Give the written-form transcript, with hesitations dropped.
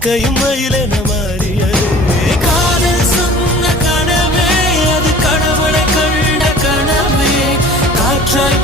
கையும் மயிலென மாறியதே காதல் சொன்ன கனவே அது கடவுளை கண்ட கனவே காற்றாய்